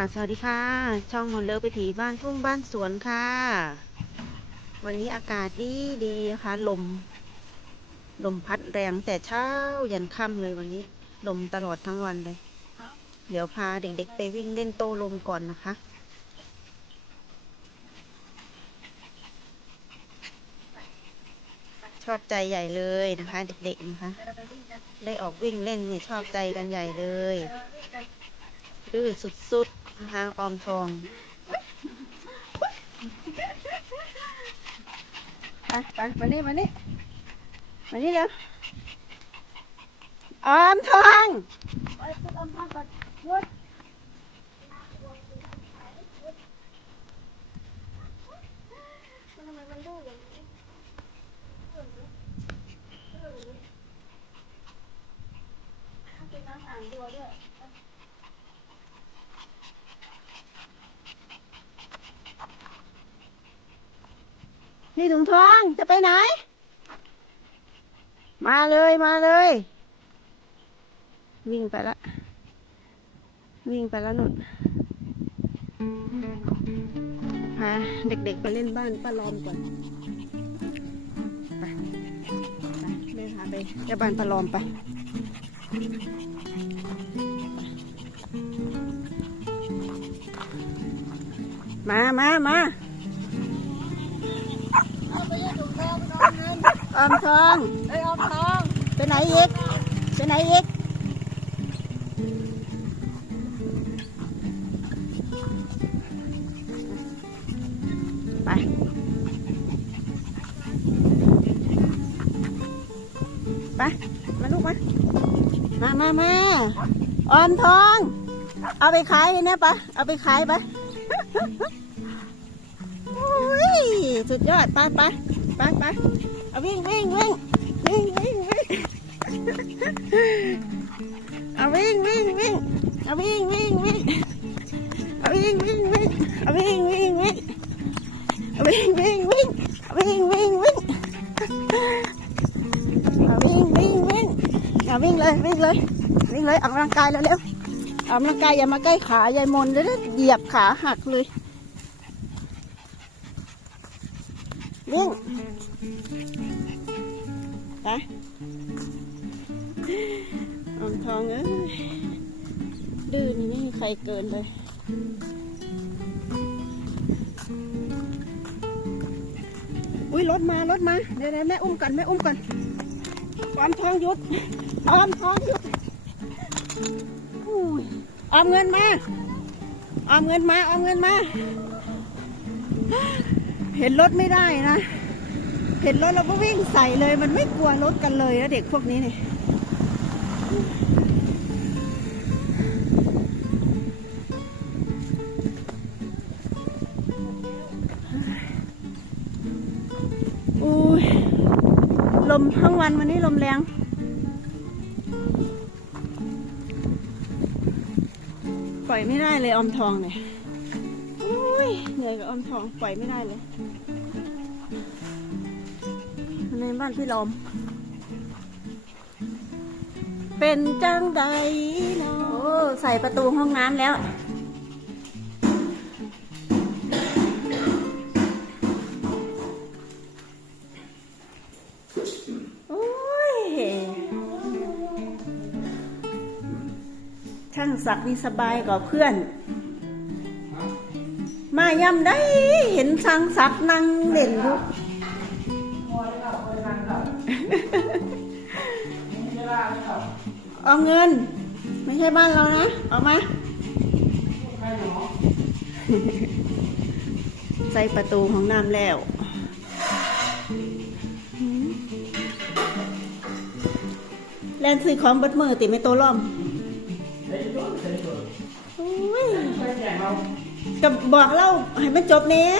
ค่ะ สวัสดีค่ะ ช่องฮอนเลอร์ไปถีบ้านทุ่งบ้านสวนค่ะ วันนี้อากาศดีดีนะคะลม ลมพัดแรงแต่เช้ายันค่ำเลยวันนี้ ลมตลอดทั้งวันเลย เดี๋ยวพาเด็กๆไปวิ่งเล่นโต้ลมก่อนนะคะ ชอบใจใหญ่เลยนะคะ เด็กๆนะคะ ได้ออกวิ่งเล่นเนี่ยชอบใจกันใหญ่เลยดื้อสุดๆ หางปลอมทองไปไปมานี่มานี่มานี่เร็วออมทองไปพูดออมทองก่อนพูดน้ำอ่างด้วย ถุงทองจะไปไหน มาเลยมาเลย วิ่งไปละ วิ่งไปแล้วนุ่นพาเด็กๆไปเล่นบ้านป้าลอมก่อนไปไปแม่พาไปเที่ยวบ้านป้าลอมไปมามามา ออมทองเอ้ยออมทองไปไหนอีกไปไหนอีกไปไปมาลูกมามามามาออมทอง เอาไปขายเลยเนี่ยปะเอาไปขายไปโอ้ยสุดยอดไปไป ไปไปเอาวิ่งวิ่งวิ่งวิ่งวิ่งวิ่งเอาวิ่งวิ่งวิ่งเอาวิ่งวิ่งวิ่งเอาวิ่งวิ่งวิ่งเอาวิ่งวิ่งวิ่งเอาวิ่งวิ่งวิ่งเอาวิ่งวิ่งวิ่งเอาวิ่งวิ่งวิ่งเอาวิ่งเลยวิ่งเลยวิ่งเลยออกกำลังกายเร็วๆออกกำลังกายอย่ามาใกล้ขายายมนเลยเหยียบขาหักเลย วิ่งไปออมทองเอ้ยดื้อนี่ไม่มีใครเกินเลยอุ้ยรถมารถมาเดี๋ยวแม่อุ้มกันแม่อุ้มกันออมทองหยุดออมทองหยุดอุ้ยออมเงินมาออมเงินมาออมเงินมา เห็นรถไม่ได้นะ เห็นรถเราก็วิ่งใส่เลย มันไม่กลัวรถกันเลยนะเด็กพวกนี้เนี่ยอุ้ยลมทั้งวันวันนี้ลมแรงปล่อยไม่ได้เลยอมทองเนี่ยอุ้ยเหนื่อยกับอมทองปล่อยไม่ได้เลย ในบ้านพี่ลม เป็นจังใดเนาะโอ้ใส่ประตูห้องน้ำแล้ว โอ้ย ช่างศักดิ์นี่สบายกว่าเพื่อน มาย่ำได้เห็นช่างศักดิ์นั่งเล่นอยู่ เอาเงิน ไม่ใช่บ้านเรานะ เอามาใส่ประตูของน้ำแล้วแลนซื้อของเบัดมือติไม่โตล่อมกับบอกเล่าให้มันจบเนี้ย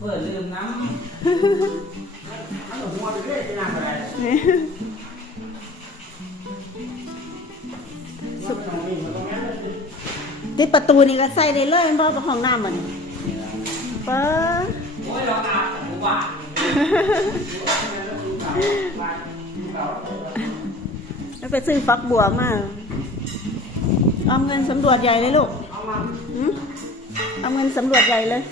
เปิดลืมน้ำ นั่งอะไรติดประตูนี่ก็ใส่ได้เลยมันบอกห้องน้ำมันเปิ้ลโอ้ยเราอาบแต่กูบ้าแล้วไปซื้อฟักบัวมาเอาเงินสำรวจใหญ่เลยลูกหืมเอาเงินสำรวจใหญ่เลย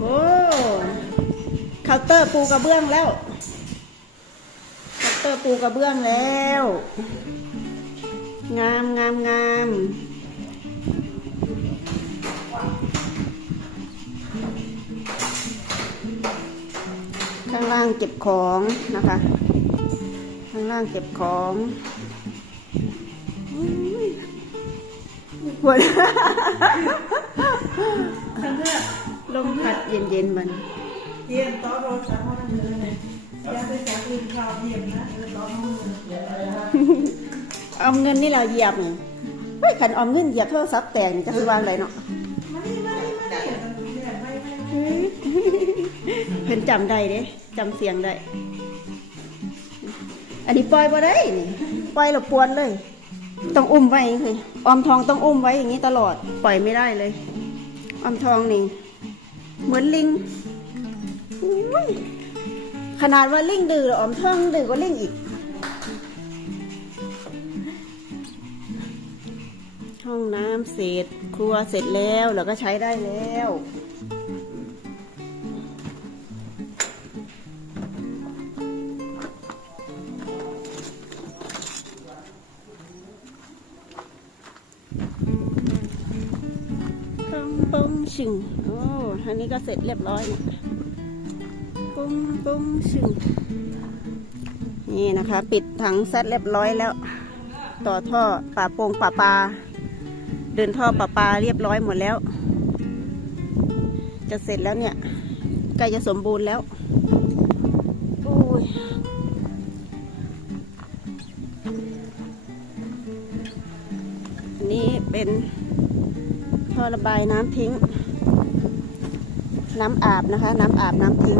โอ้เคาน์เตอร์ปูกระเบื้องแล้วเคาน์เตอร์ปูกระเบื้องแล้ว งามงามงามข้างล่างเก็บของนะคะ ข้างล่างเก็บของอุ๊ยปวดลมพัดเย็นๆมัน เยี่ยมต่อโรสามวันเลยอย่าไปจับอื่นข่าเยี่ยมนะเออต่อมือออมเงินนี่เราเหยียบนี่ไม่ขันออมเงินเหยียบโทรศัพท์แตกนี่จะคือวางอะไรเนาะมานี่มานี่มาเนี่ยเพิ่นจำได้เด้จำเสียงได้ อันนี้ปล่อยบ่ได้นี่ปล่อยแล้วปวนเลย ต้องอุ้มไว้อย่างนี้คือออมทองต้องอุ้มไว้อย่างนี้ตลอด ปล่อยไม่ได้เลย ออมทองนี่ เหมือนลิง ยขนาดว่าลิงดื้อออมทองดื้อกว่าลิงอีก ห้องน้ำเสร็จ ครัวเสร็จแล้วเราก็ใช้ได้แล้วปงปงชึงโอ้อันนี้ก็เสร็จเรียบร้อยเนี่ย ปงปงชึงนี่นะคะ ปิดถังเซตเรียบร้อยแล้ว ต่อท่อป่าโปงป่าปลาเดินท่อป่าปลาเรียบร้อยหมดแล้ว จะเสร็จแล้วเนี่ยใกล้จะสมบูรณ์แล้วโอ้ยนนี้เป็นท่อระบายน้ำทิ้ง น้ำอาบนะคะ น้ำอาบน้ำทิ้ง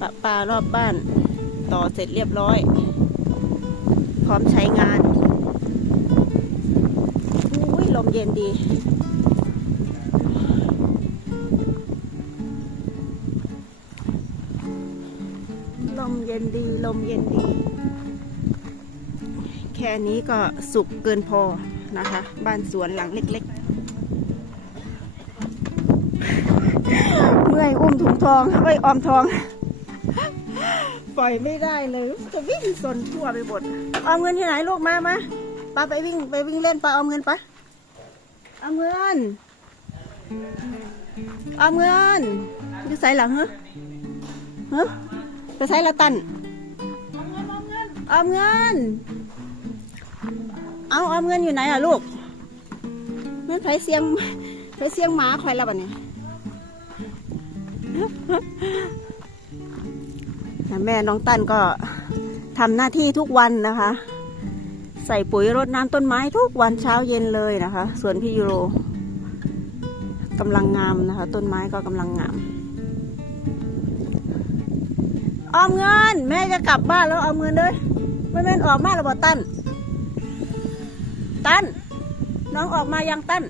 ปะปลารอบบ้าน ต่อเสร็จเรียบร้อย พร้อมใช้งานอุ้ยลมเย็นดี ลมเย็นดี ลมเย็นดี แค่นี้ก็สุกเกินพอนะคะ บ้านสวนหลังเล็กๆเมื่อยอุ้มถุงทองไว้ออมทอง ปล่อยไม่ได้เลยจะวิ่งสนทั่วไปหมดออมเงินที่ไหนลูกมามาปาไปวิ่งไปวิ่งเล่นปาออมเงินปะออมเงินออมเงินอยู่ใส่หลังเหรอฮะไปใส่ละตันออมเงินเอาออมเงินอยู่ไหนอะลูกมันไผเสียงไผเสียงหมาคอยแล้วบัดนี้ แม่น้องตั้นก็ทำหน้าที่ทุกวันนะคะ ใส่ปุ๋ยรดน้ำต้นไม้ทุกวันเช้าเย็นเลยนะคะ ส่วนพี่ยูโรกำลังงามนะคะ ต้นไม้ก็กำลังงาม ออมเงิน แม่จะกลับบ้านแล้วออมเงินเลยไม่แม่นออกมาแล้วบ่ตั้นตั้นน้องออกมายังตั้น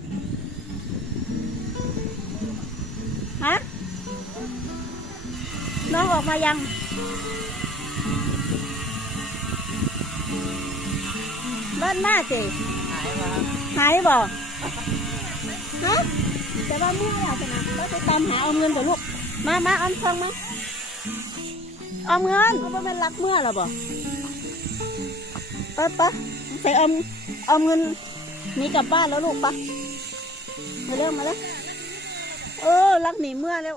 ฮะน้องออกมายัง บ้านมาสิหายบ่ฮะแต่ว่าเมื่อไหร่ชนะเราไปตามหาเอาเงินกับลูก มามาเอาทองมาเอาเงินเอาไปเป็นรักเมื่อหรอบ่ไปไปใส่เอาเอาเงินหนีกลับบ้านแล้วลูกปะมาเร็วมาเร็วเออรักหนีเมื่อแล้ว